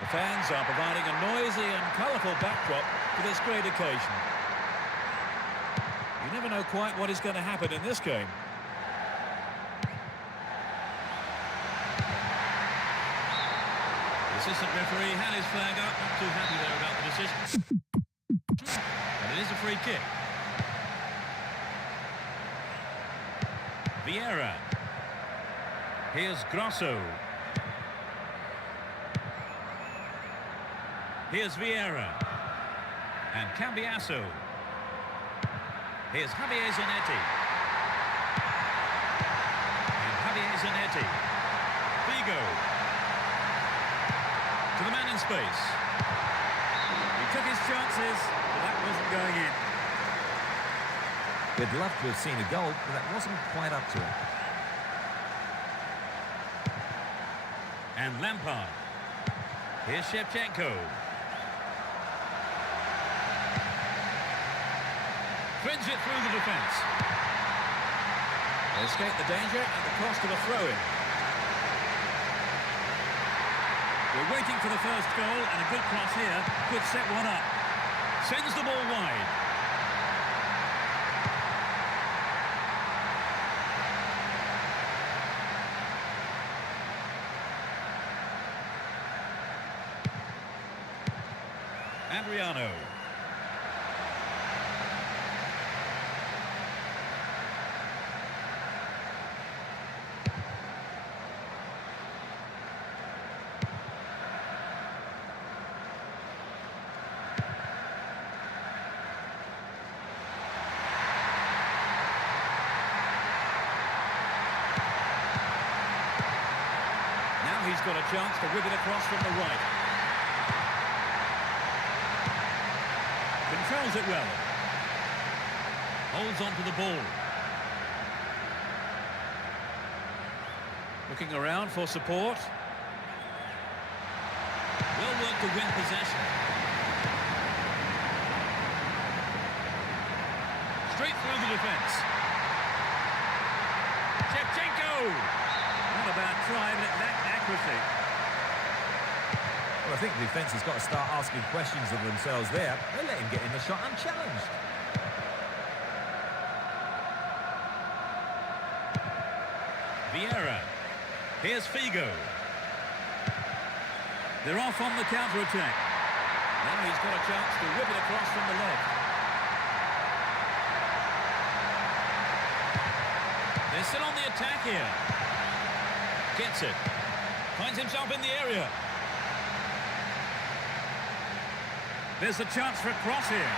The fans are providing a noisy and colourful backdrop for this great occasion. You never know quite what is going to happen in this game. The assistant referee had his flag up, not too happy there about the decision. And it is a free kick. Vieira. Here's Grosso. Here's Vieira. And Cambiasso. Here's Javier Zanetti. And Javier Zanetti. Figo. To the man in space. He took his chances, but that wasn't going in. We'd love to have seen a goal, but that wasn't quite up to it. And Lampard. Here's Shevchenko. Threads it through the defence. They escape the danger at the cost of a throw-in. We're waiting for the first goal, and a good cross here could set one up. Sends the ball wide. Adriano. Now he's got a chance to whip it across from the right. controls it well. Holds on to the ball. Looking around for support. Well worked to win possession. Straight through the defence. Shevchenko! Not a bad try, but it lacked accuracy. Well, I think the defence has got to start asking questions of themselves there. They let him get in the shot unchallenged. Vieira. Here's Figo. They're off on the counter-attack. Now he's got a chance to whip it across from the left. They're still on the attack here. Gets it. Finds himself in the area. There's a chance for a cross here.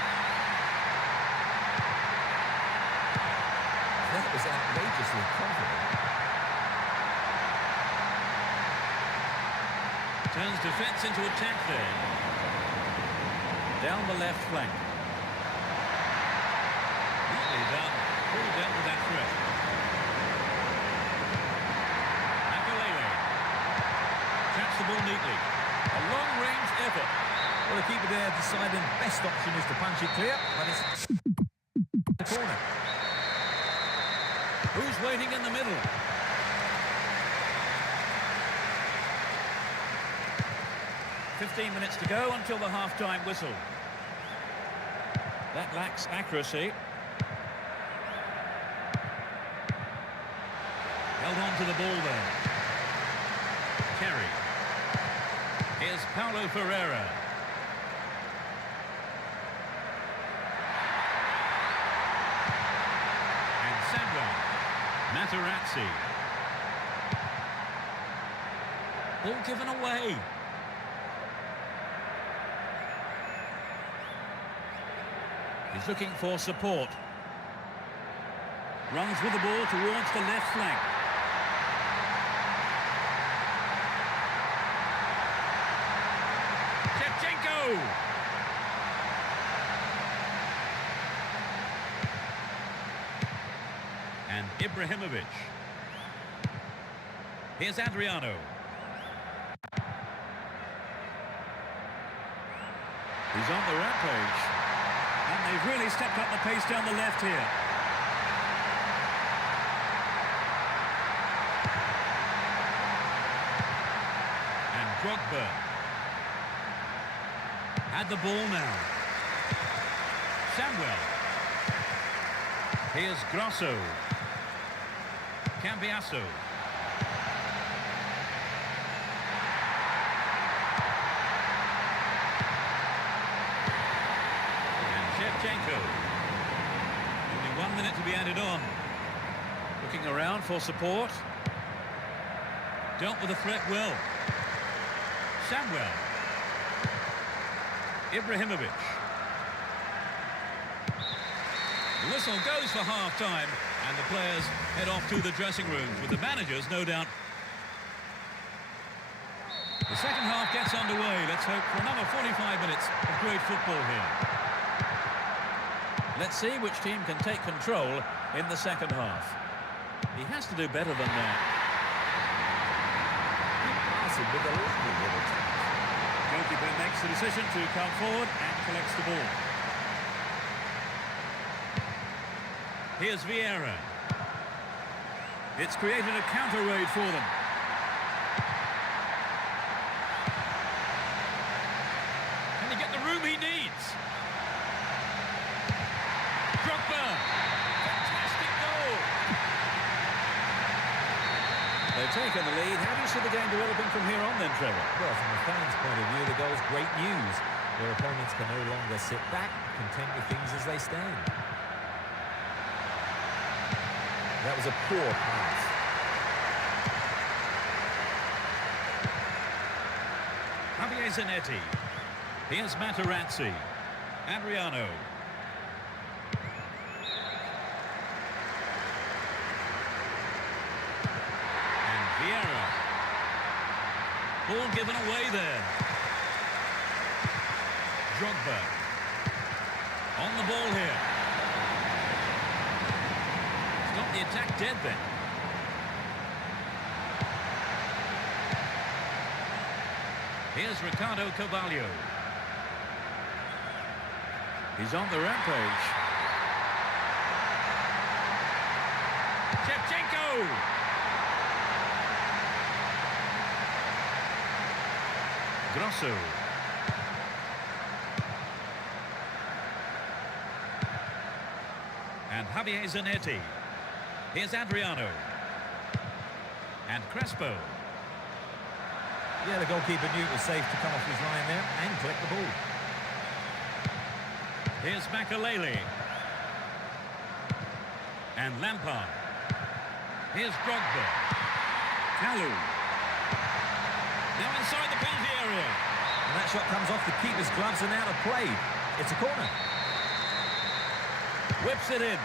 That was outrageously confident. Turns defence into attack there. Down the left flank. Neatly done. Who dealt with that threat? Makalele. Traps the ball neatly. A long-range effort. Well, the keeper there deciding the best option is to punch it clear, but it's the corner. Who's waiting in the middle? "15 minutes to go until the half-time whistle. That lacks accuracy. Held on to the ball there. Kerry. Here's Paulo Ferreira. And Samuel. Materazzi. Ball given away. He's looking for support. Runs with the ball towards the left flank. Shevchenko! And Ibrahimovic. Here's Adriano. He's on the rampage. And they've really stepped up the pace down the left here. And Drogba. Had the ball now. Samuel. Here's Grosso. Cambiasso. Shevchenko. Only 1 minute to be added on. Looking around for support. Dealt with the threat well. Samuel. Ibrahimovic. The whistle goes for half-time, and the players head off to the dressing rooms, with the managers, no doubt. The second half gets underway. Let's hope for another 45 minutes of great football here. Let's see which team can take control in the second half. He has to do better than that. Passing with a lovely little touch. Goalkeeper makes the decision to come forward and collects the ball. Here's Vieira. It's created a counter raid for them. Can he get the room he needs? Drogba. Fantastic goal. They've taken the lead. How do you see the game developing from here on then, Trevor? Well, from the fans' point of view, the goal's great news. Their opponents can no longer sit back, content with things as they stand. That was a poor pass. Javier Zanetti. Here's Materazzi. Adriano. And Vieira. Ball given away there. Drogba. On the ball here. Stop the attack dead then. Here's Ricardo Carvalho. He's on the rampage. Shevchenko! Grosso. And Javier Zanetti. Here's Adriano. And Crespo. Yeah, the goalkeeper knew it was safe to come off his line there and collect the ball. Here's Makalele. And Lampard. Here's Drogba. Kalu. Now inside the penalty area. And that shot comes off the keeper's gloves and out of play. It's a corner. Whips it in.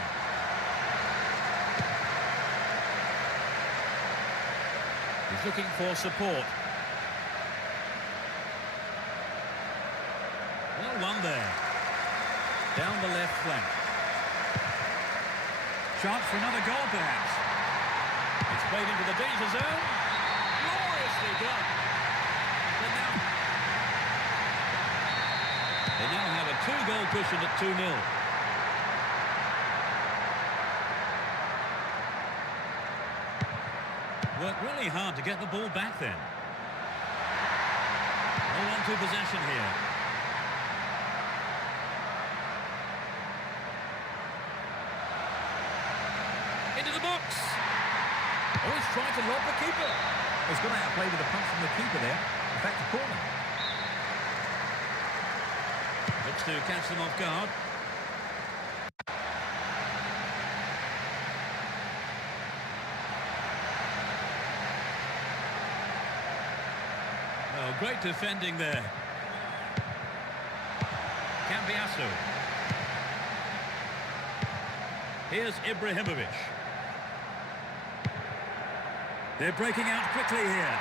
He's looking for support. Well won there. Down the left flank. Chance for another goal, perhaps. It's played into the danger zone. Gloriously done. They now have a 2-goal cushion at 2-0. Worked really hard to get the ball back then. Hold on to possession here. Into the box. Oh, he's trying to lob the keeper. He's got to outplay with a punch from the keeper there. In fact, a corner. Looks to catch them off guard. Oh, great defending there. Cambiasso. Here's Ibrahimovic. They're breaking out quickly here.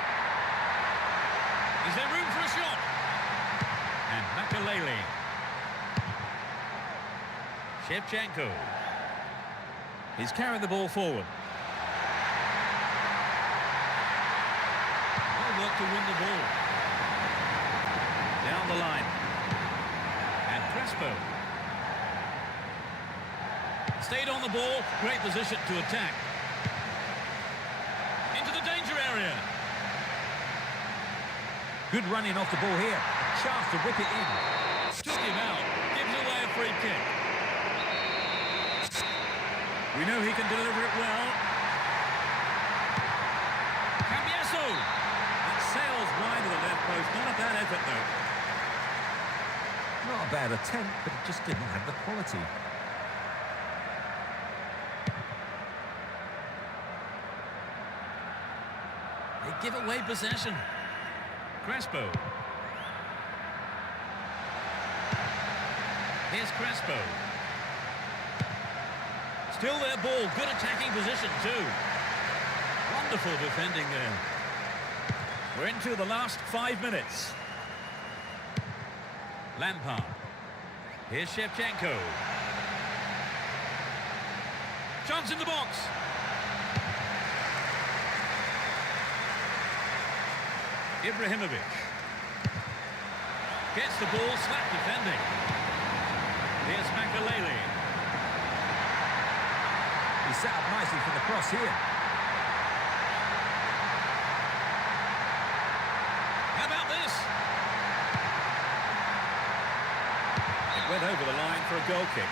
Is there room for a shot? And Makalele. Shevchenko. He's carrying the ball forward. Well work to win the ball. Down the line. And Crespo. Stayed on the ball. Great position to attack. Into the danger area. Good running off the ball here. Chance to whip it in. Took him out. Gives away a free kick. We know he can deliver it well. Cambiasso. That sails wide of the left post. Not a bad effort, though. Not a bad attempt, but it just didn't have the quality. They give away possession. Crespo. Here's Crespo. Still their ball. Good attacking position too. Wonderful defending there. We're into the last 5 minutes. Lampard. Here's Shevchenko. Chance in the box. Ibrahimovic. Gets the ball, slap defending. Here's Makalele. He's set up nicely for the cross here. How about this? It went over the line for a goal kick.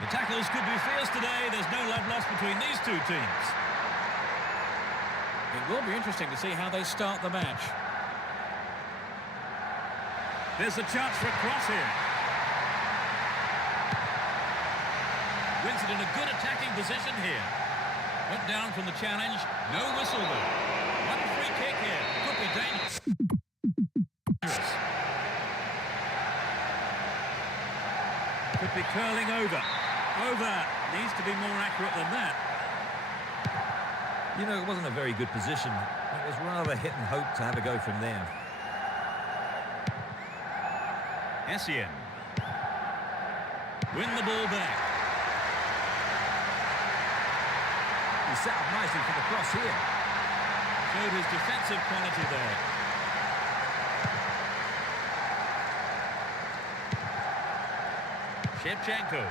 The tackles could be fierce today. There's no love lost between these two teams. It will be interesting to see how they start the match. There's a chance for a cross here. Wins it in a good attacking position here. Went down from the challenge. No whistle though. One free kick here. Could be dangerous. Could be curling over. Over. Needs to be more accurate than that. You know, it wasn't a very good position. It was rather hit and hope to have a go from there. Ttin. Win the ball back. He set up nicely for the cross here. Showed his defensive quality there. Shevchenko.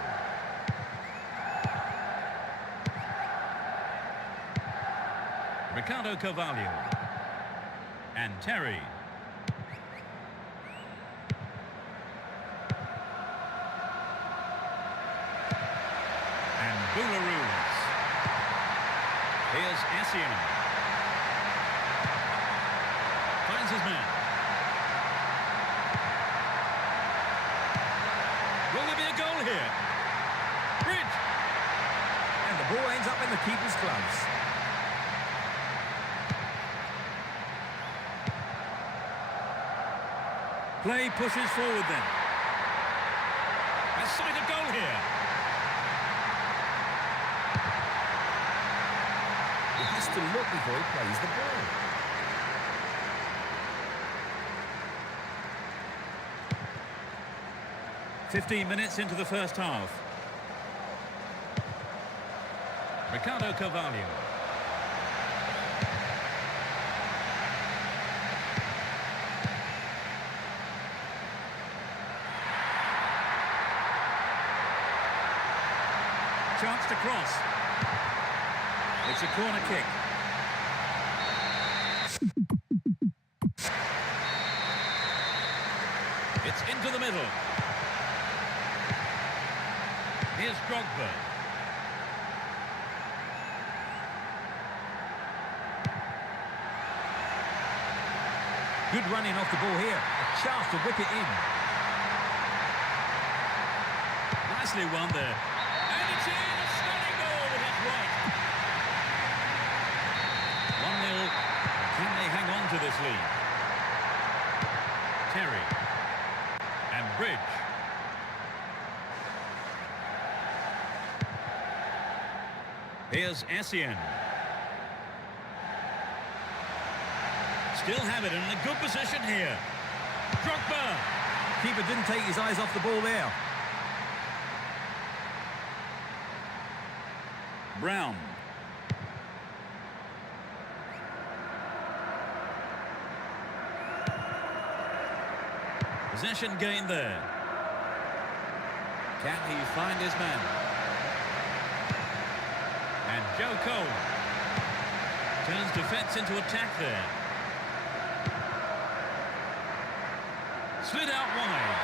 Ricardo Carvalho. And Terry. And Boularus. Here's Ttin. Finds his man. Will there be a goal here? Bridge. And the ball ends up in the keeper's gloves. Play pushes forward then. A sight of goal here. He has to look before he plays the ball. "15 minutes into the first half. Ricardo Carvalho. Chance to cross. It's a corner kick. It's into the middle. Here's Drogba. Good running off the ball here. A chance to whip it in. Nicely won there. And it's in! A stunning goal with his right. 1-0. Can they hang on to this lead? Terry. And Bridge. Here's Ttin. Still have it in a good position here. Drogba. Keeper didn't take his eyes off the ball there. Brown. Possession gained there. Can he find his man? And Joe Cole turns defence into attack there. Slid out wide.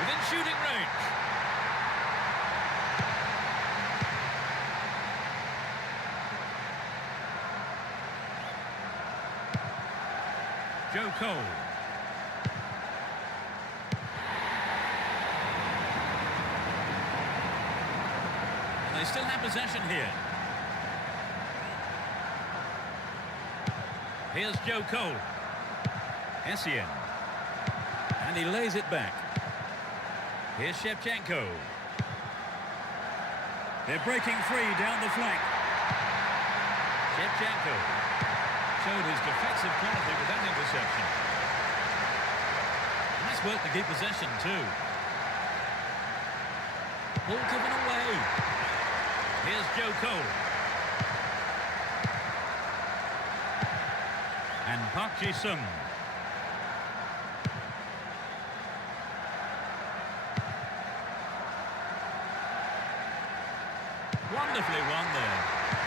Within shooting range. Joe Cole. They still have possession here. Here's Joe Cole. Ttin. And he lays it back. Here's Shevchenko. They're breaking free down the flank. Shevchenko showed his defensive quality with that interception. Nice work to keep possession too. Ball given away. Here's Joe Cole. And Park Ji-sung. Wonderfully won there.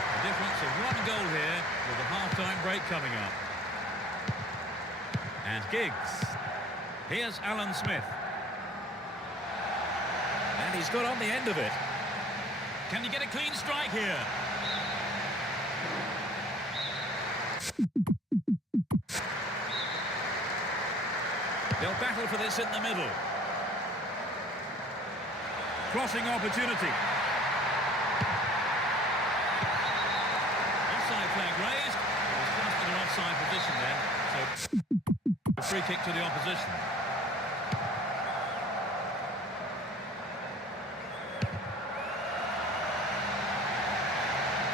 A difference of 1 goal here with the half-time break coming up. And Giggs. Here's Alan Smith. And he's got on the end of it. Can you get a clean strike here? They'll battle for this in the middle. Crossing opportunity. Offside flag raised. It was just in an offside position then. So a free kick to the opposition.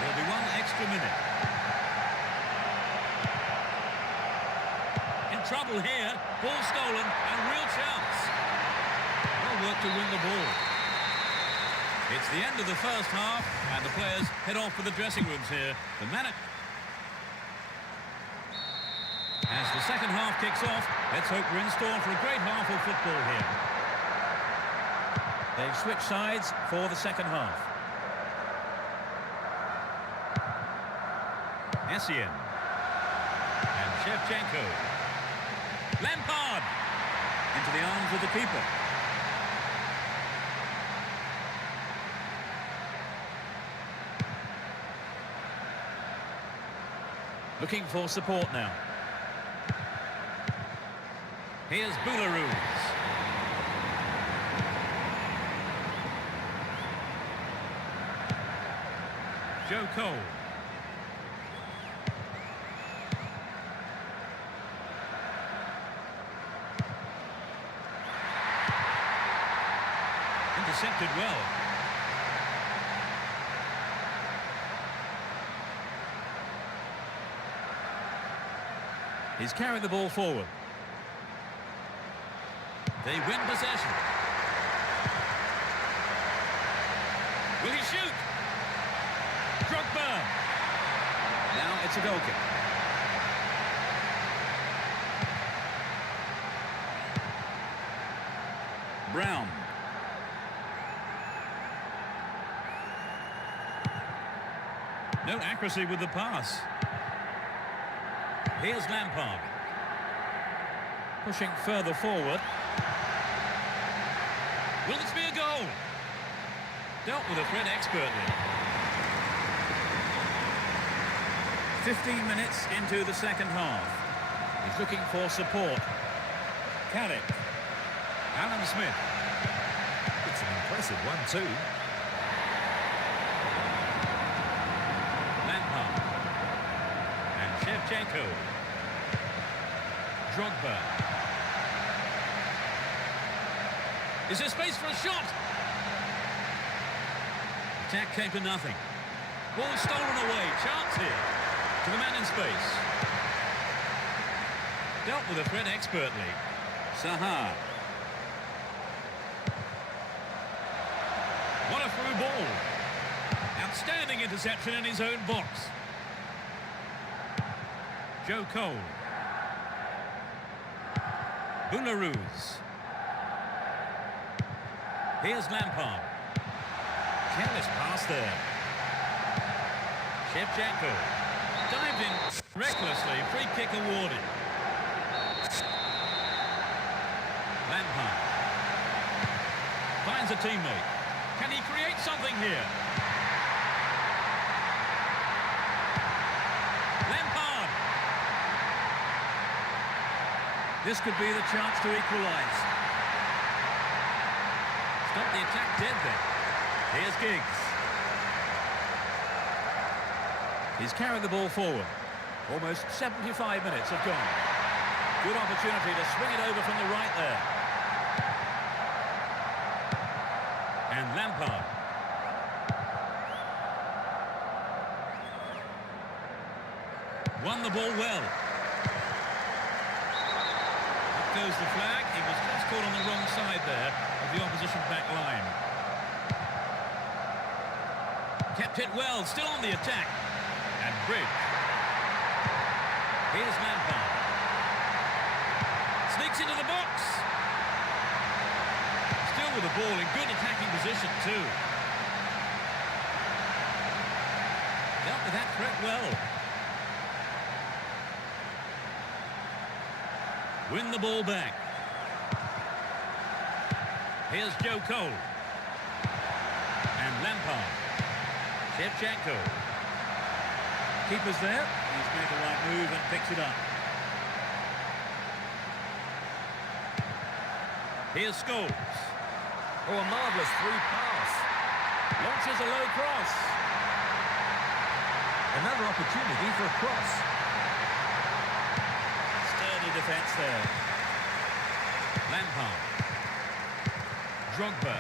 There'll be one extra minute. In trouble here. Ball stolen and real chance. Well work to win the ball. It's the end of the first half, and the players head off for the dressing rooms here. The manager. As the second half kicks off, let's hope we're in store for a great half of football here. They've switched sides for the second half. Ttin and Shevchenko. Lampard into the arms of the keeper. Looking for support now. Here's Boularus. Joe Cole. Intercepted well. He's carried the ball forward. They win possession. Will he shoot? Drogba. Now it's a goal kick. Brown. No accuracy with the pass. Here's Lampard. Pushing further forward. Will this be a goal? Dealt with the threat expertly. 15 minutes into the second half. He's looking for support. Carrick. Alan Smith. It's an impressive one too. Lampard. And Shevchenko. Drogba. Is there space for a shot? Attack came to nothing. Ball stolen away. Chance here. To the man in space. Dealt with the threat expertly. Saha. What a through ball. Outstanding interception in his own box. Joe Cole. Boularus. Here's Lampard. Careless pass there. Shevchenko. Dived in recklessly. Free kick awarded. Lampard. Finds a teammate. Can he create something here? Lampard. This could be the chance to equalise. Stop the attack dead there. Here's Giggs. He's carried the ball forward. Almost 75 minutes have gone. Good opportunity to swing it over from the right there. And Lampard. Won the ball well. Up goes the flag. He was just caught on the wrong side there of the opposition back line. Kept it well, still on the attack. And Bridge. Here's Lampard. Sneaks into the box. Still with the ball in good attacking position too. Dealt with that threat well. Win the ball back. Here's Joe Cole. And Lampard. Shevchenko. Keeper's there. He's made the right move and picks it up. Here's Scholes. Oh, a marvellous through pass. Launches a low cross. Another opportunity for a cross. Sturdy defence there. Lampard. Drogba.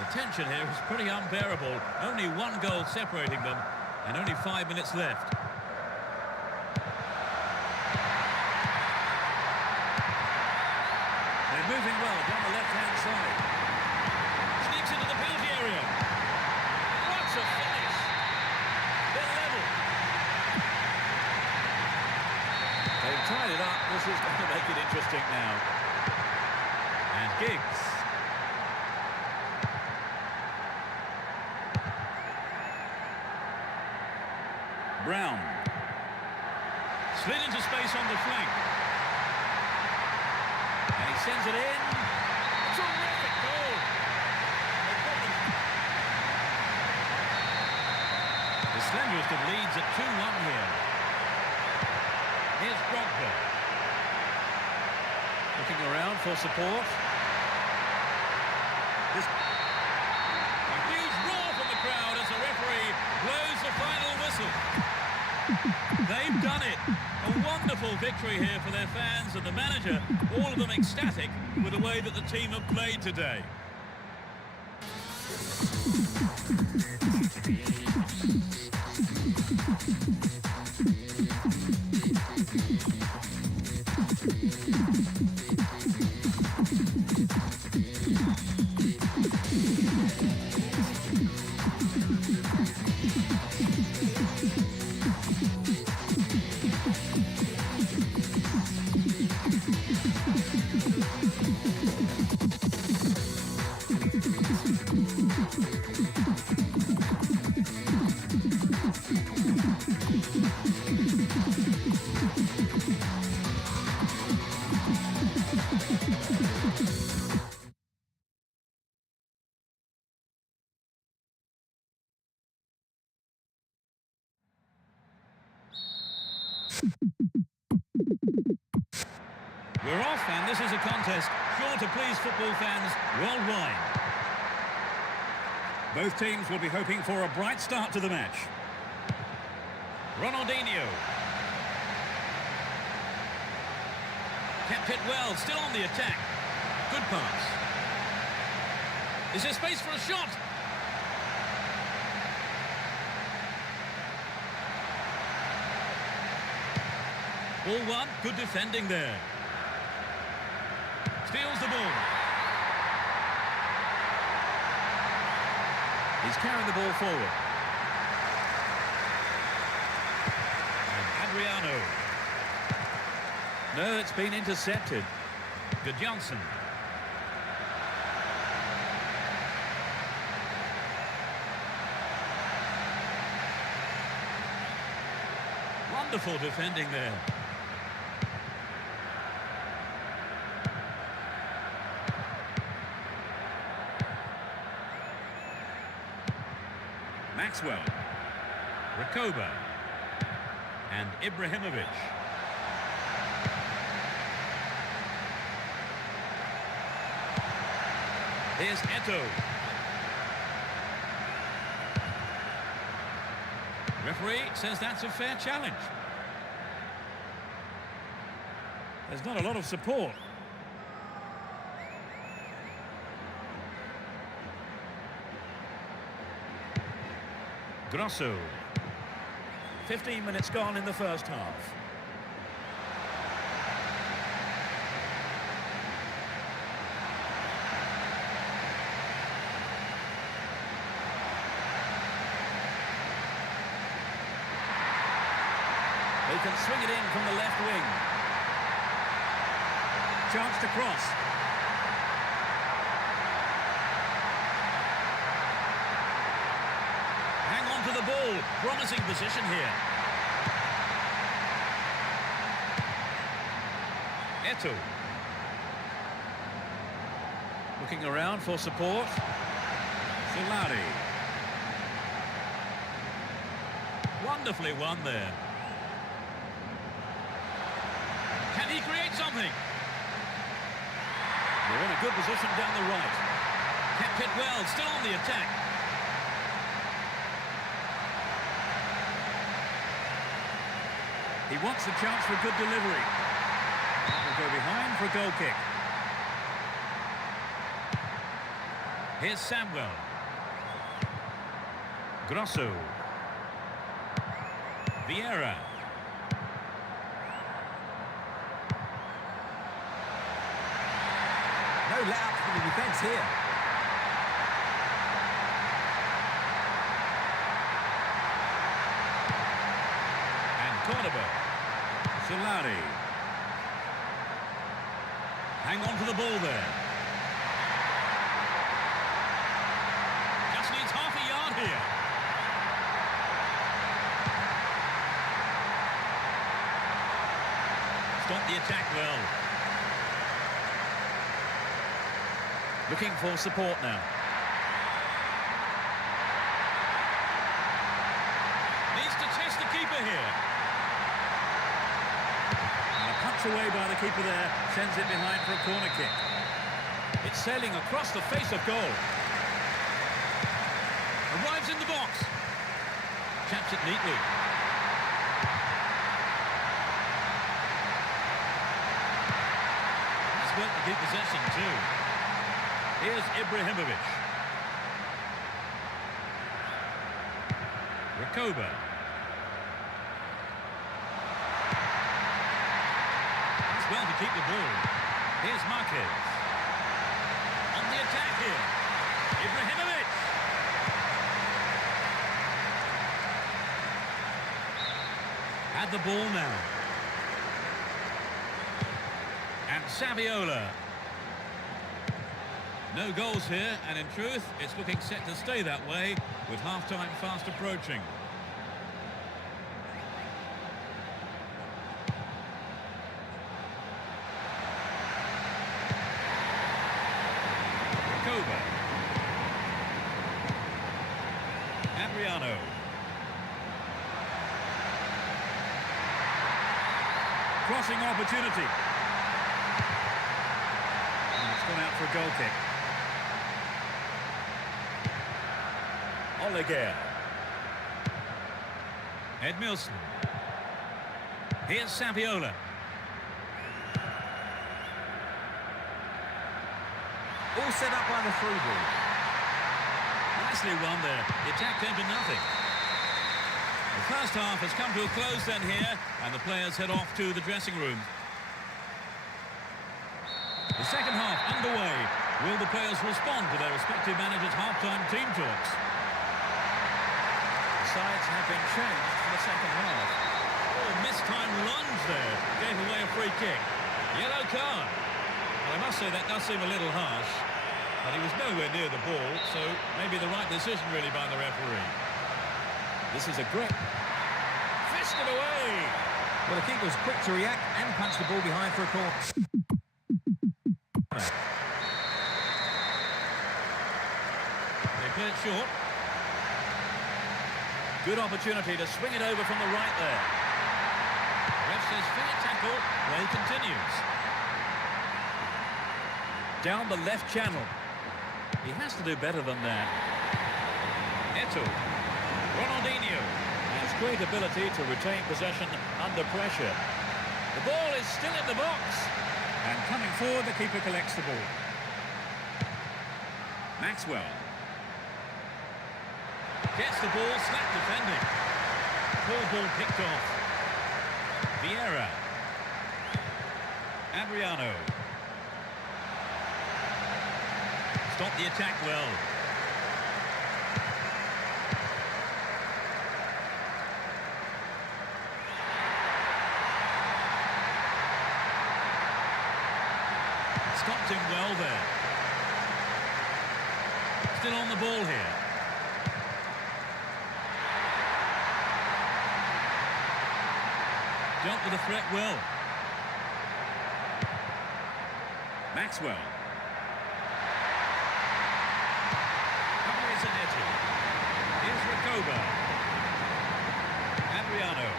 The tension here is pretty unbearable. Only one goal separating them and only 5 minutes left. They're moving well down the left-hand side. Sneaks into the penalty area. What a finish! They're level. They've tied it up. This is going to make it interesting now. And Giggs. Brown. Slid into space on the flank. And he sends it in. Terrific goal. The slenderest of leads at 2-1 here. Here's Drogba. Looking around for support. A huge roar from the crowd as the referee blows the final whistle. They've done it. A wonderful victory here for their fans and the manager, all of them ecstatic with the way that the team have played today. We're off, and this is a contest sure to please football fans worldwide. Both teams will be hoping for a bright start to the match. Ronaldinho. Kept it well, still on the attack. Good pass. Is there space for a shot? Ball one, good defending there. Steals the ball. He's carrying the ball forward. And Adriano. No, it's been intercepted. Good Johnson. Wonderful defending there. Maxwell, Rakoba, and Ibrahimovic. Here's Eto'o. Referee says that's a fair challenge. There's not a lot of support. Grosso. 15 minutes gone in the first half. They can swing it in from the left wing. Chance to cross. To the ball, promising position here. Eto'o. Looking around for support. Solari. Wonderfully won there. Can he create something? They're in a good position down the right. Kept it well, still on the attack. He wants a chance for a good delivery. Will go behind for a goal kick. Here's Samuel. Grosso. Vieira. No let-up for the defence here. And Cordoba. Solari. Hang on to the ball there. Just needs half a yard here. Stop the attack well. Looking for support now. Needs to test the keeper here. And a punch away by the keeper there. Sends it behind for a corner kick. It's sailing across the face of goal. Arrives in the box. Taps it neatly. That's worked to keep possession too. Here's Ibrahimovic. Rakoba. It's well to keep the ball. Here's Marquez. On the attack here. Ibrahimovic. Had the ball now. And Saviola. No goals here, and in truth, it's looking set to stay that way with half-time fast approaching. Rakoba. Adriano. Crossing opportunity. And it's gone out for a goal kick. Oleguer. Edmilson. Here's Saviola. All set up by the through ball. Nicely run there. The attack came to nothing. The first half has come to a close then here, and the players head off to the dressing room. The second half underway. Will the players respond to their respective managers' half-time team talks? Sides have been changed for the second half. Oh, mistimed lunge there. Gave away a free kick. Yellow card. Well, I must say that does seem a little harsh. But he was nowhere near the ball, so maybe the right decision really by the referee. This is a great... Fisted away! Well, the keeper was quick to react and punch the ball behind for a corner. They play it short. Good opportunity to swing it over from the right there. Ref says fair tackle. Play continues. Down the left channel. He has to do better than that. Eto'o. Ronaldinho has great ability to retain possession under pressure. The ball is still in the box. And coming forward, the keeper collects the ball. Maxwell. Gets the ball, slap defending. Poor ball picked off. Vieira. Adriano. Stop the attack well. Stopped him well there. Still on the ball here. Dealt with the threat well. Zanetti. Here's Rakoba. Adriano.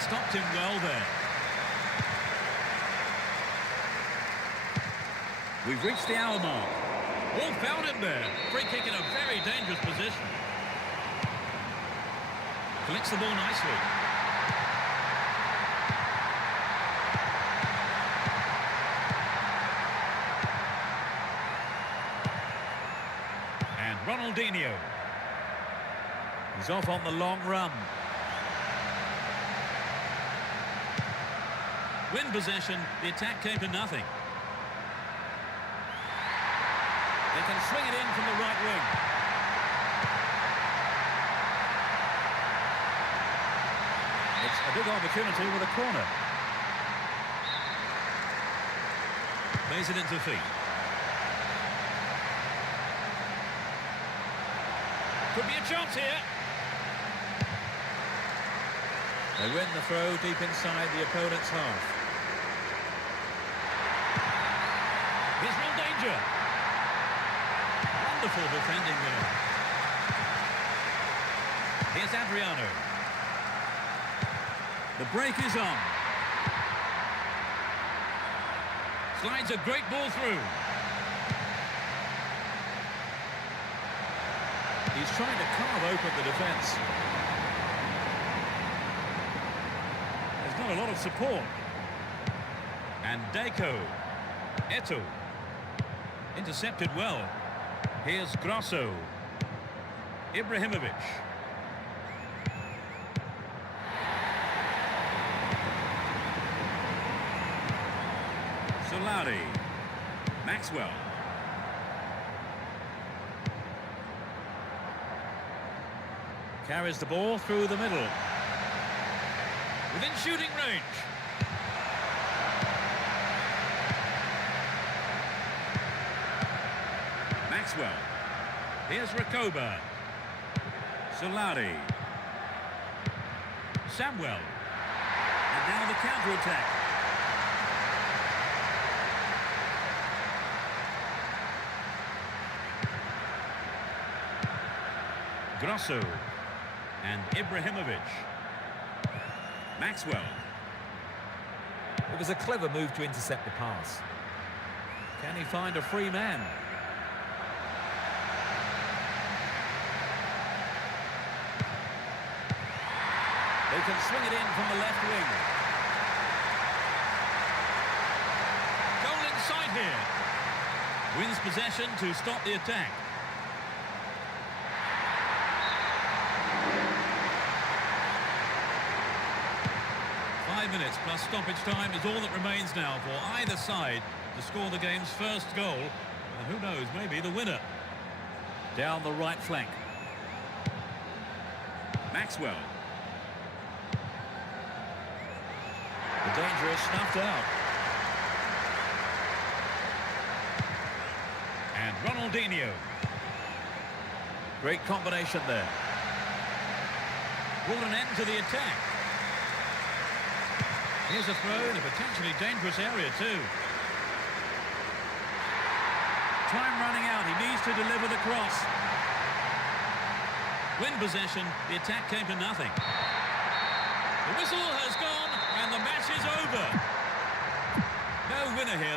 Stopped him well there. We've reached the hour mark. Oh, found him there. Free kick in a very dangerous position. Collects the ball nicely. And Ronaldinho. He's off on the long run. Win possession, the attack came to nothing. They can swing it in from the right wing. It's a big opportunity with a corner. Plays it into feet. Could be a chance here. They win the throw deep inside the opponent's half. Here's real danger. Wonderful defending there. Here's Adriano. The break is on. Slides a great ball through. He's trying to carve open the defence. There's not a lot of support. And Deco. Eto'o. Intercepted well. Here's Grosso. Ibrahimovic. Solari. Maxwell. Carries the ball through the middle. Within shooting range. Maxwell. Here's Rakoba. Solari. Samuel. And now the counter-attack. Grosso. And Ibrahimovic. Maxwell. It was a clever move to intercept the pass. Can he find a free man? They can swing it in from the left wing. Goal inside here. Wins possession to stop the attack. Minutes plus stoppage time is all that remains now for either side to score the game's first goal, and who knows, maybe the winner. Down the right flank. Maxwell. The danger is snuffed out. And Ronaldinho. Great combination there. Brought an end to the attack. Here's a throw in a potentially dangerous area too. Time running out, he needs to deliver the cross. Win possession, the attack came to nothing. The whistle has gone and the match is over. No winner here.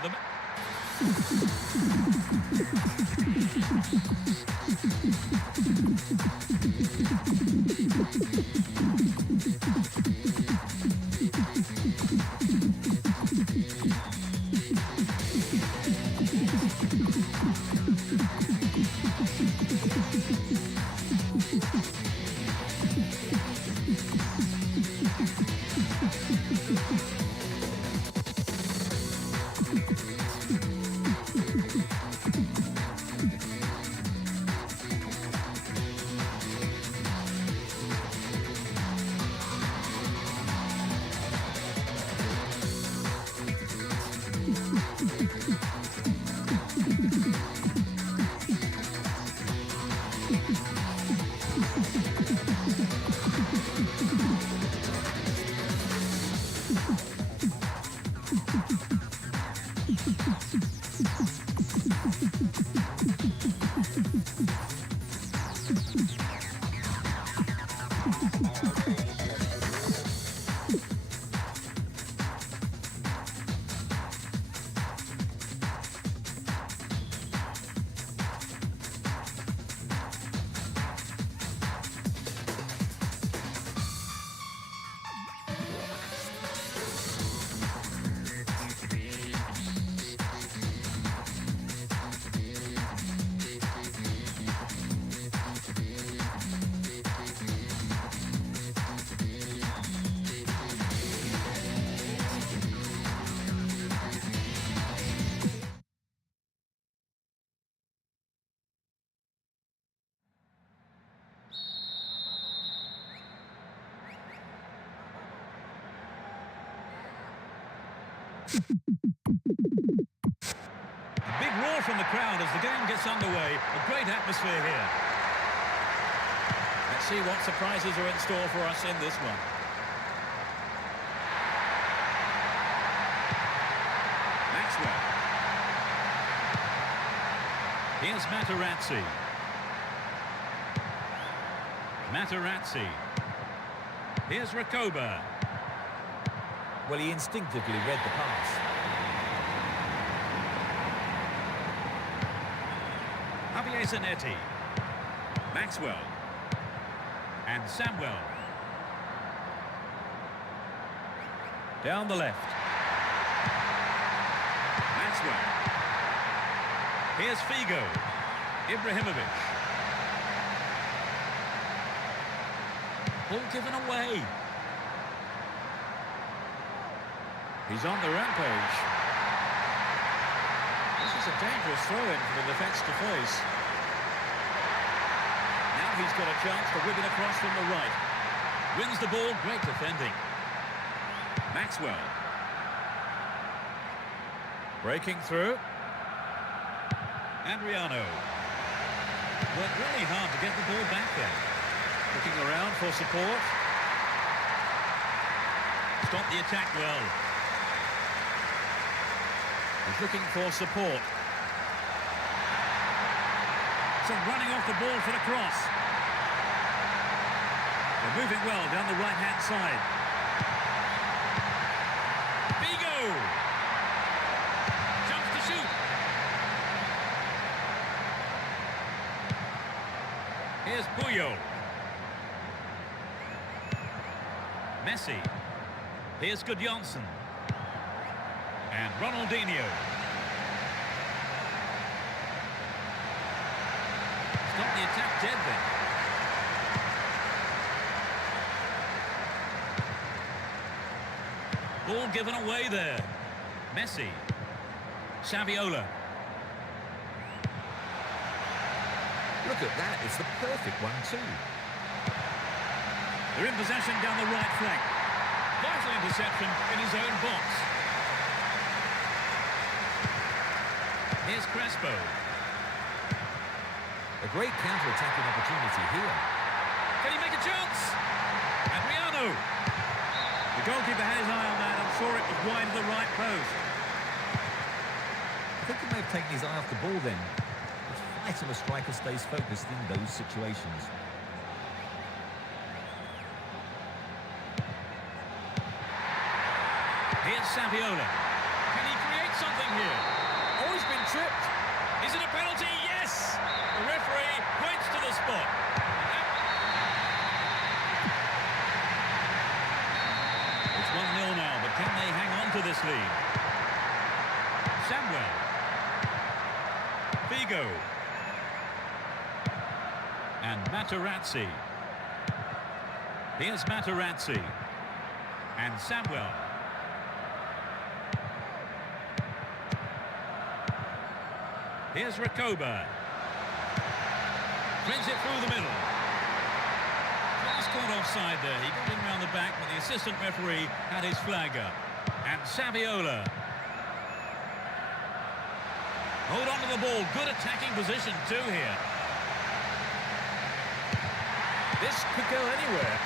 A big roar from the crowd as the game gets underway. A great atmosphere here. Let's see what surprises are in store for us in this one. Maxwell. Here's Materazzi. Materazzi. Here's Rakoba. Well, he instinctively read the pass. Javier Zanetti. Maxwell. And Samuel. Down the left. Maxwell. Here's Figo. Ibrahimovic. Ball given away. He's on the rampage. This is a dangerous throw-in for the defence to face. Now he's got a chance to whip it across from the right. Wins the ball, great defending. Maxwell. Breaking through. Adriano. Worked really hard to get the ball back there. Looking around for support. Stop the attack well. He's looking for support. So running off the ball for the cross. They're moving well down the right-hand side. Figo! Jumps to shoot. Here's Puyol. Messi. Here's Gudjonsson. And Ronaldinho. Stop the attack dead then. Ball given away there. Messi. Saviola. Look at that, it's the perfect 1-2. They're in possession down the right flank. Vital interception in his own box. Here's Crespo. A great counter-attacking opportunity here. Can he make a chance? Adriano. The goalkeeper had his eye on that. I'm sure it was wide of the right post. I think he may have taken his eye off the ball then. It's vital a striker stays focused in those situations. Here's Saviola. Can he create something here? Oh, he's been tripped. Is it a penalty? Yes! The referee points to the spot. It's 1-0 now, but can they hang on to this lead? Samuel. Figo. And Materazzi. Here's Materazzi. And Samuel. Here's Rakoba. Threads it through the middle. Just caught offside there. He got in round the back, but the assistant referee had his flag up. And Saviola. Hold on to the ball. Good attacking position too here. This could go anywhere.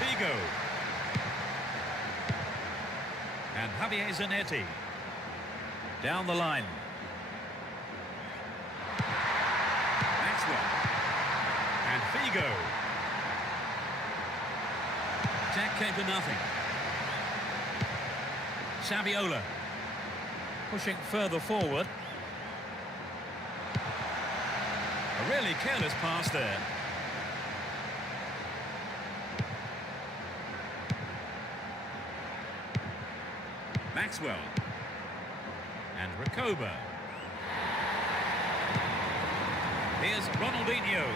Figo. And Javier Zanetti. Down the line. Maxwell. And Figo. Attack came to nothing. Saviola. Pushing further forward. A really careless pass there. Maxwell. And Rakoba. Here's Ronaldinho.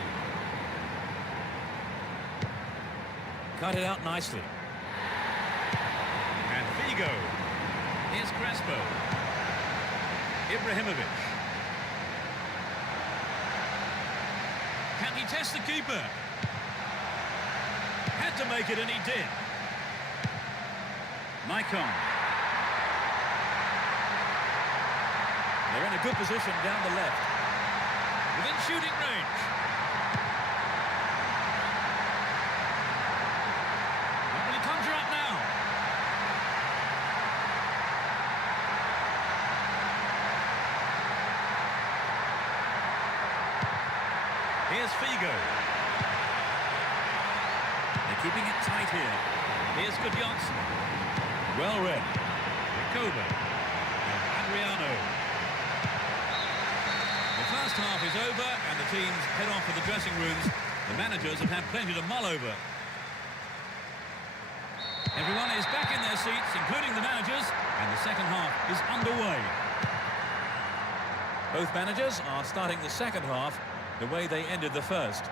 Cut it out nicely. And Figo. Here's Crespo. Ibrahimovic. Can he test the keeper? Had to make it, and he did. Maicon. They're in a good position down the left. Within shooting range. Not really conjure up now. Here's Figo. They're keeping it tight here. Here's Gudjonsson. Well read. Jacoba. And Adriano. The first half is over and the teams head off to the dressing rooms. The managers have had plenty to mull over. Everyone is back in their seats, including the managers, and the second half is underway. Both managers are starting the second half the way they ended the first.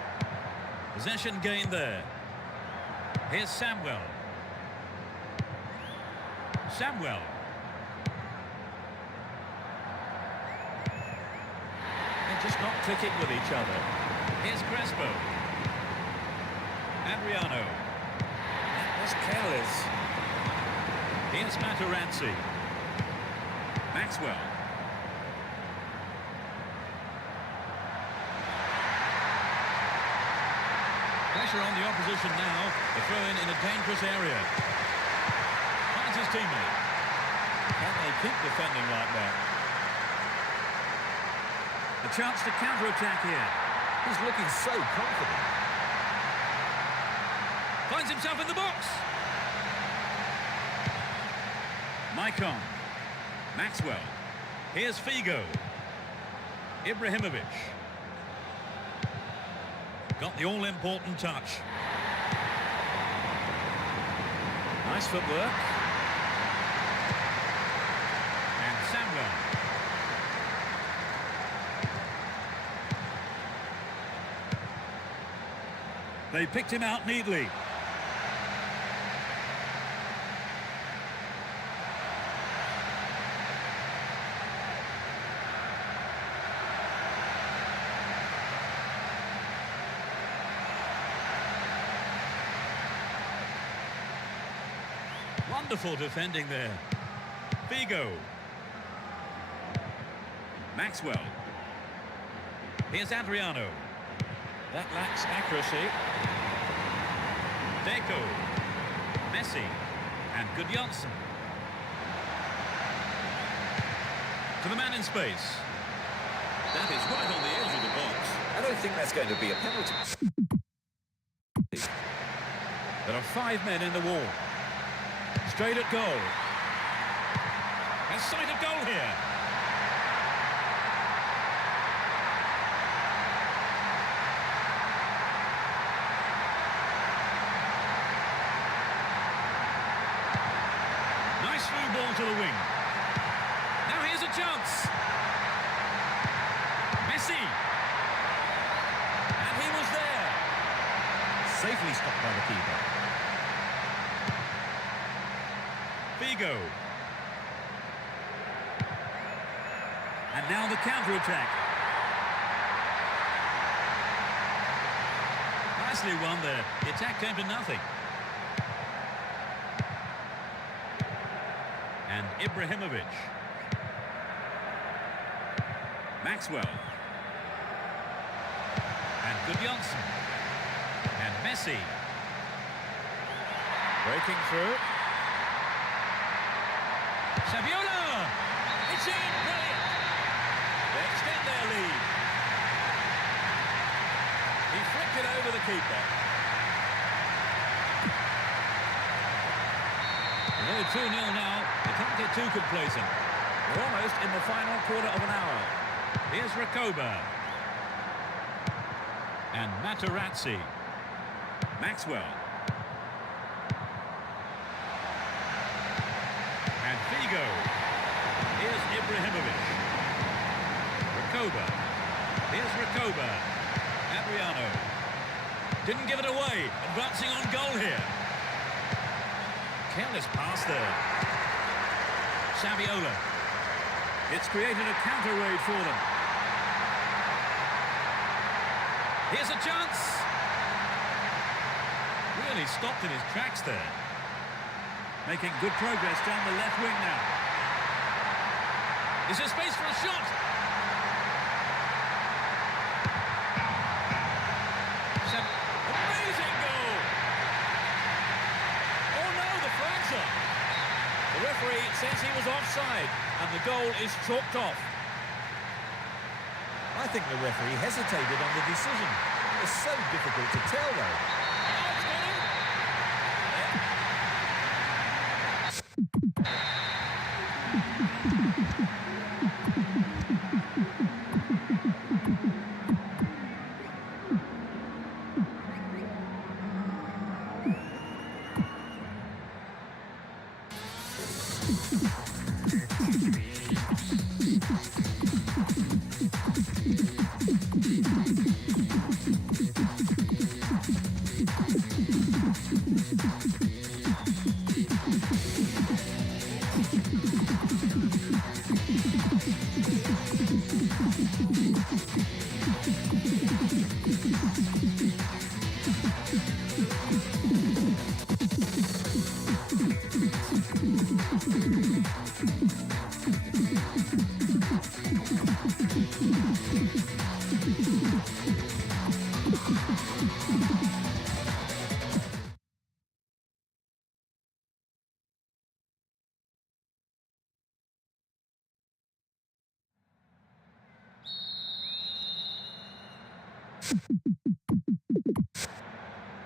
Possession gained there. Here's Samuel. Samuel. They're just not clicking with each other. Here's Crespo. Adriano. That was careless. Here's Materazzi. Maxwell. Pressure on the opposition now. The throw-in in a dangerous area. Finds his teammate. Can they keep defending like that? A chance to counter-attack here. He's looking so confident. Finds himself in the box. Maicon. Maxwell. Here's Figo. Ibrahimovic. Got the all-important touch. Nice footwork. And Samuel. They picked him out neatly. Wonderful defending there. Figo. Maxwell. Here's Adriano. That lacks accuracy. Deco. Messi. And Gudjonsson. To the man in space. That is right on the edge of the box. I don't think that's going to be a penalty. There are 5 men in the wall. Straight at goal. Has sight of goal here. Nice through ball to the wing. Now here's a chance. Messi. And he was there. Safely stopped by the keeper. Figo. And now the counter-attack. Nicely won there. The attack came to nothing. And Ibrahimovic. Maxwell. And Gudjonsson. And Messi. Breaking through. Saviola! It's in! Brilliant! They extend their lead. He flicked it over the keeper. They're 2-0 now. They can't get too complacent. We're almost in the final quarter of an hour. Here's Jacoba. And Materazzi. Maxwell. And Figo. Here's Ibrahimovic. Jacoba. Here's Jacoba. Adriano. Didn't give it away. Advancing on goal here. Careless pass there. Saviola. It's created a counter raid for them. Here's a chance. Really stopped in his tracks there. Making good progress down the left wing now. Is there space for a shot? Amazing goal! Oh no, the flag's up. The referee says he was offside, and the goal is chalked off. I think the referee hesitated on the decision. It was so difficult to tell, though. Oh, it's got him.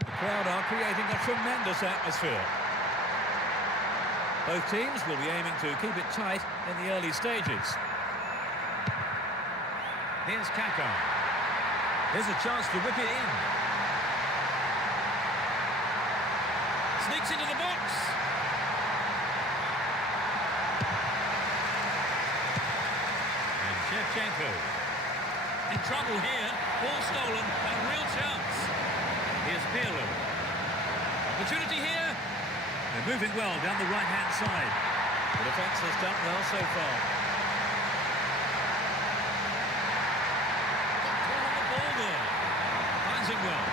The crowd are creating a tremendous atmosphere. Both teams will be aiming to keep it tight in the early stages. Here's Kaka. There's a chance to whip it in. Sneaks into the box. And Shevchenko. In trouble here. Ball stolen and a real chance. Here's Pirlo. Opportunity here. They're moving well down the right-hand side. The defence has done well so far. Got on the ball there. Finds him well.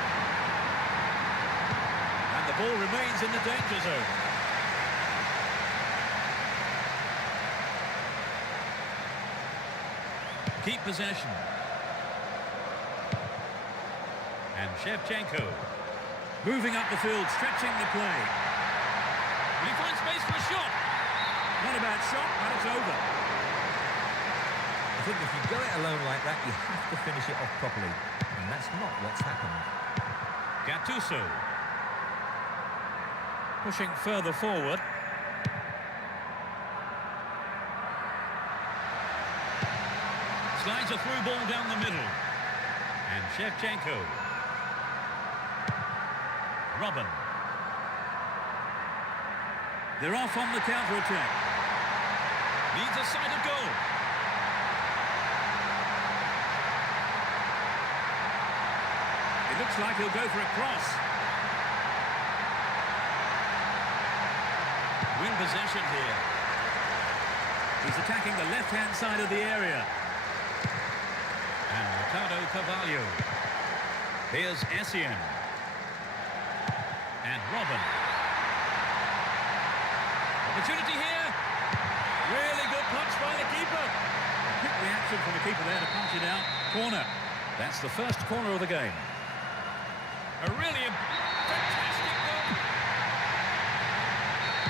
And the ball remains in the danger zone. Keep possession. And Shevchenko moving up the field, stretching the play. Will he find space for a shot? Not a bad shot, but it's over. I think if you go it alone like that, you have to finish it off properly. And that's not what's happened. Gattuso. Pushing further forward. Slides a through ball down the middle. And Shevchenko. Robin. They're off on the counter-attack. Needs a sight of goal. It looks like he'll go for a cross. Win possession here. He's attacking the left-hand side of the area. And Ricardo Carvalho. Here's Essien. And Robin. Opportunity here. Really good punch by the keeper. Quick reaction from the keeper there to punch it out. Corner. That's the first corner of the game. A really fantastic goal.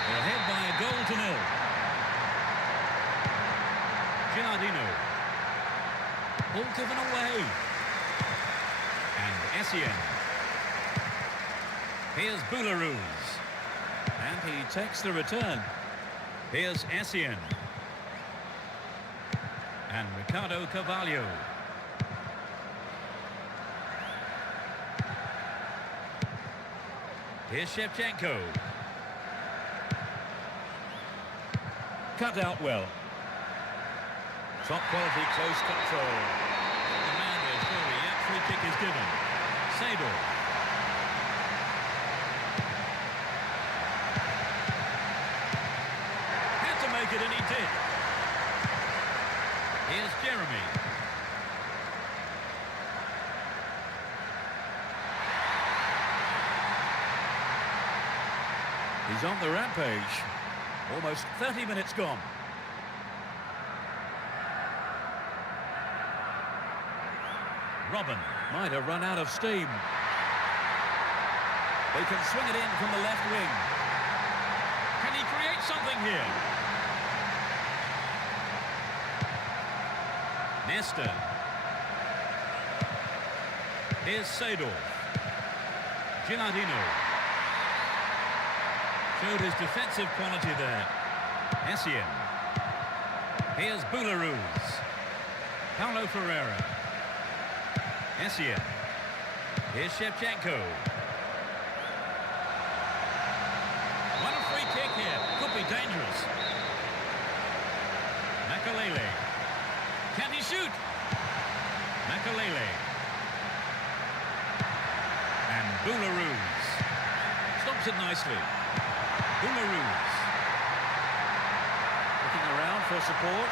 They're ahead by a goal to nil. Gilardino. Ball given away. And Essien. Here's Boularus. And he takes the return. Here's Essien. And Ricardo Carvalho. Here's Shevchenko. Cut out well. Top quality, close control. The man there, surely, yet free kick is given. Sado. Had to make it, and he did. Here's Jeremy. He's on the rampage. Almost 30 minutes gone. Robin might have run out of steam. They can swing it in from the left wing. Can he create something here? Nesta. Here's Seedorf. Gilardino. Showed his defensive quality there. Essien. Here's Boularus. Paulo Ferreira. Essien. Here's Shevchenko. What a free kick here. Could be dangerous. Makalele. Can he shoot? Makalele. And Boularus. Stops it nicely. Boularus. Looking around for support.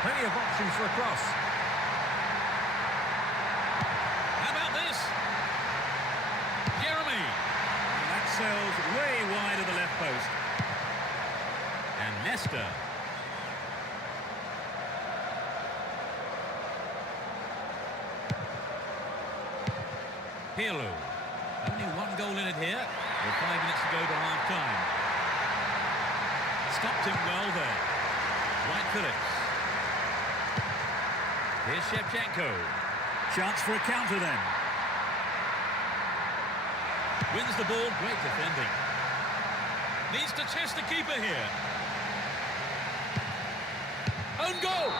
Plenty of options for a cross. How about this? Jeremy. And that sails way wide of the left post. And Nesta. Pirlo. Only one goal in it here. With 5 minutes to go to half-time. Stopped him well there. White Phillips. Here's Shevchenko. Chance for a counter then. Wins the ball. Great defending. Needs to test the keeper here. Own goal!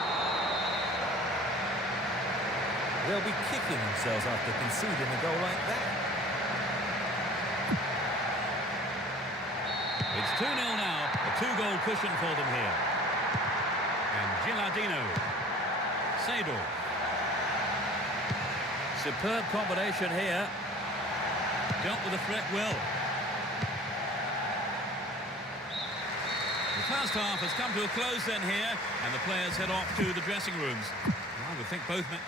They'll be kicking themselves after conceding a goal like that. It's 2-0 now. A 2-goal cushion for them here. And Gilardino. Seedorf. Superb combination here. Dealt with the threat well. The first half has come to a close then here, and the players head off to the dressing rooms. I would think both men.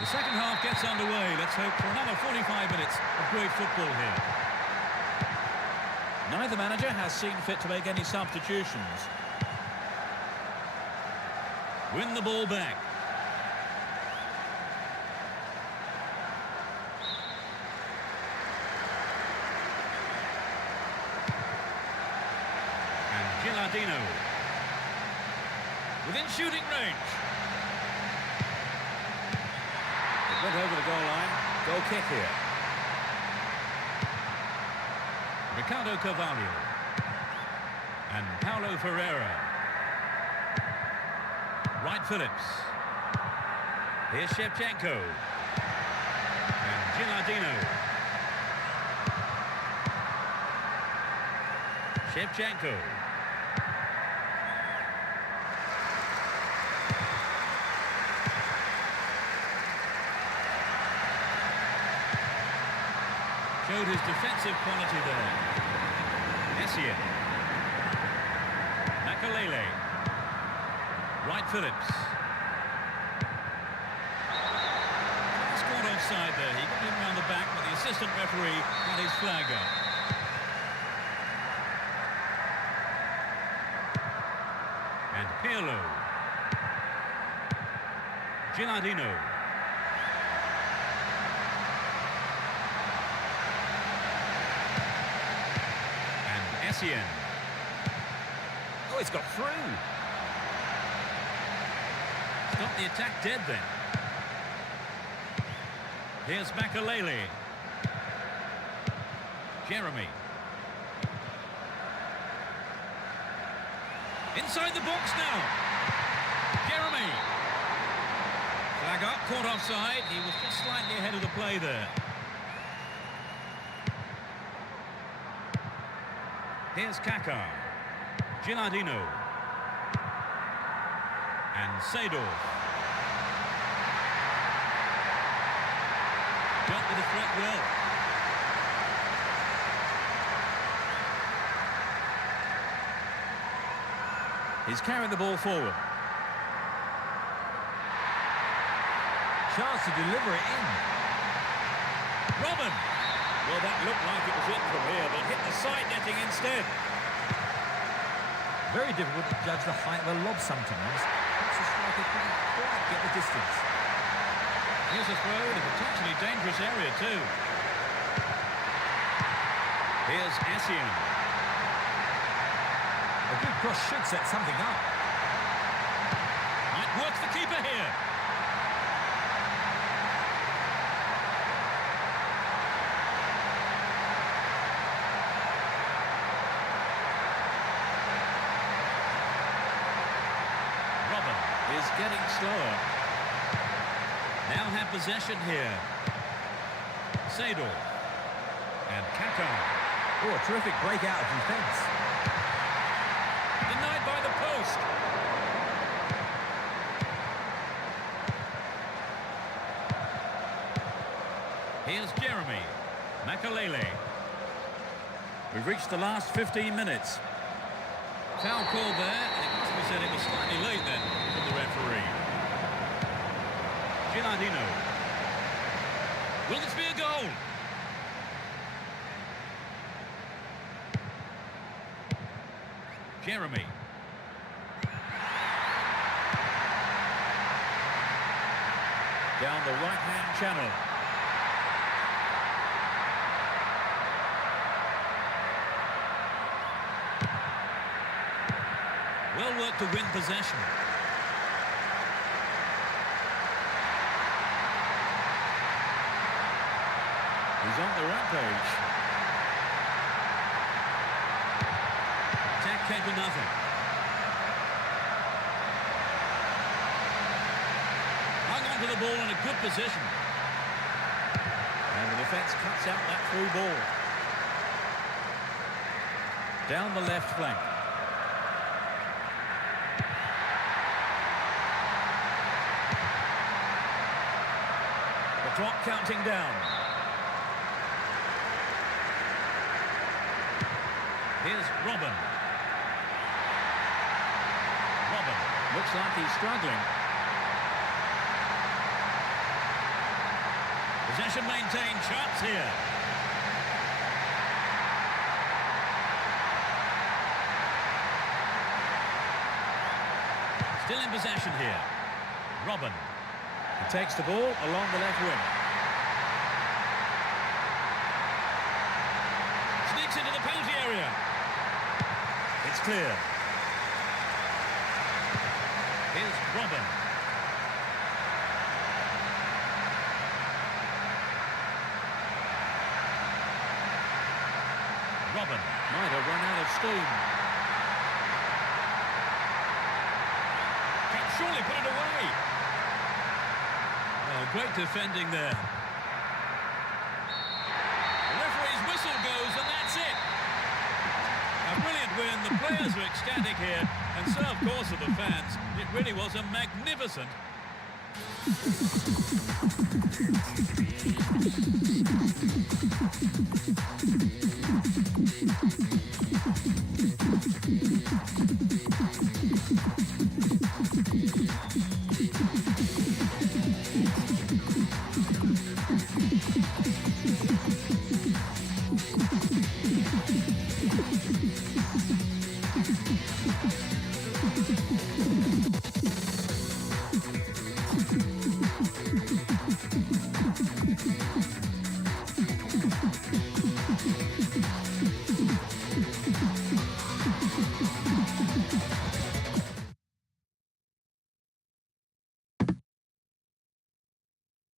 The second half gets underway. Let's hope for another 45 minutes of great football here. Neither manager has seen fit to make any substitutions. Win the ball back. And Gilardino. Within shooting range. It went over the goal line. Goal kick here. Ricardo Carvalho. And Paulo Ferreira. Wright Phillips. Here's Shevchenko. And Gilardino. Shevchenko. Showed his defensive quality there. Essien. Makalele. Wright Phillips. Just caught offside there. He got him round the back, but the assistant referee had his flag up. And Pirlo. Gilardino. And Essien. Oh, it's got through. Stop the attack dead then. Here's Makalele. Jeremy. Inside the box now. Jeremy. Flag up, caught offside. He was just slightly ahead of the play there. Here's Kaká. Gilardino. And Seedorf. Dealt with the threat well. He's carrying the ball forward. Chance to deliver it in. Robin. Well, that looked like it was in from here, but hit the side netting instead. Very difficult to judge the height of a lob sometimes. Perhaps the striker couldn't quite get the distance. Here's a throw in a potentially dangerous area too. Here's Essien. A good cross should set something up. Might work the keeper here. Robin is getting slower. Now have possession here. Sador. And Kaká. Oh, a terrific breakout of defence. Denied by the post. Here's Jeremy. Makalele. We've reached the last 15 minutes. Foul call there. It must be said it was slightly late then from the referee. Gilardino. Will this be a goal? Jeremy. Down the right-hand channel. Well worked to win possession. He's on the rampage. Attack came to nothing. Hung on to the ball in a good position. And the defence cuts out that through ball. Down the left flank. The clock counting down. Here's Robin. Robin looks like he's struggling. Possession maintained, chance here. Still in possession here. Robin. He takes the ball along the left wing. Sneaks into the penalty area. It's clear. Here's Robin. Robin might have run out of steam. Can surely put it away. Oh, great defending there. The referee's whistle goes, and that's it. A brilliant win. The players are ecstatic here, and so, of course, are the fans. It really was a magnificent...